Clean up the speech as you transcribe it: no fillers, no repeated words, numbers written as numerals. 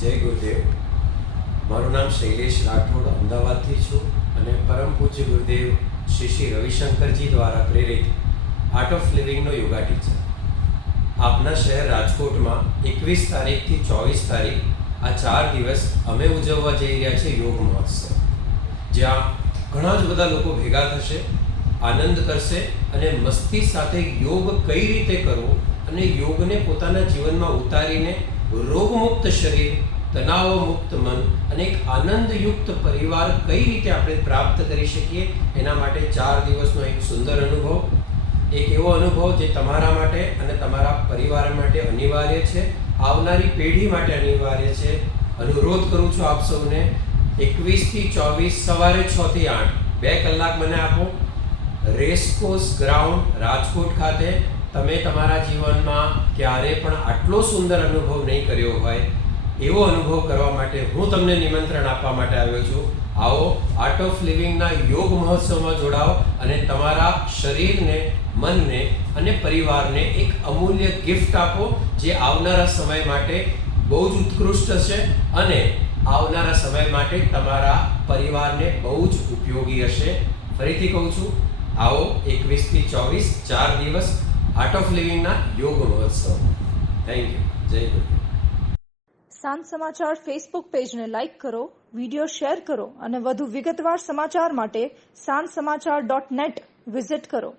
જય ગુરુદેવ. મારું નામ શૈલેષ રાઠોડ અમદાવાદથી છું અને પરમ પૂજ્ય ગુરુદેવ શ્રી શ્રી રવિશંકરજી દ્વારા પ્રેરિત આર્ટ ઓફ લિવિંગનો યોગા ટીચર. આપના શહેર રાજકોટમાં 21 તારીખથી 24 તારીખ આ 4 દિવસ અમે ઉજવવા જઈ રહ્યા છે યોગ મહોત્સવ, જ્યાં ઘણા જ બધા લોકો ભેગા થશે, આનંદ કરશે અને મસ્તી સાથે યોગ કઈ રીતે કરવો અને યોગને પોતાના જીવનમાં ઉતારીને રોગમુક્ત શરીર, તણાવમુક્ત મન અને એક આનંદયુક્ત પરિવાર કઈ રીતે આપણે પ્રાપ્ત કરી શકીએ, એના માટે 4 દિવસનો એક સુંદર અનુભવ, એક એવો અનુભવ જે તમારા માટે અને તમારા પરિવાર માટે અનિવાર્ય છે, આવનારી પેઢી માટે અનિવાર્ય છે. અનુરોધ કરું છું આપ સૌને, 21 થી 24 સવારે 6 થી 8 2 કલાક મને આપો. રેસકોર્સ ગ્રાઉન્ડ રાજકોટ ખાતે. તમે તમારા જીવનમાં ક્યારે પણ આટલો સુંદર અનુભવ નહીં કર્યો હોય, એવો અનુભવ કરવા માટે હું તમને નિમંત્રણ આપવા માટે આવ્યો છું. આવો, આર્ટ ઓફ લિવિંગના યોગ મહોત્સવમાં જોડાઓ અને તમારા શરીરને, મનને અને પરિવારને એક અમૂલ્ય ગિફ્ટ આપો, જે આવનારા સમય માટે બહુ જ ઉત્કૃષ્ટ હશે અને આવનારા સમય માટે તમારા પરિવારને બહુ જ ઉપયોગી હશે. ફરીથી કહું છું, આવો 21 થી 24 4 દિવસ આર્ટ ઓફ લિવિંગના યોગ મહોત્સવ. Thank you. જય ગુરુ. સાંજ સમાચાર ફેસબુક પેજને લાઇક કરો, વિડીયો શેર કરો અને વધુ વિગતવાર સમાચાર માટે sanssamachar.net વિઝિટ કરો.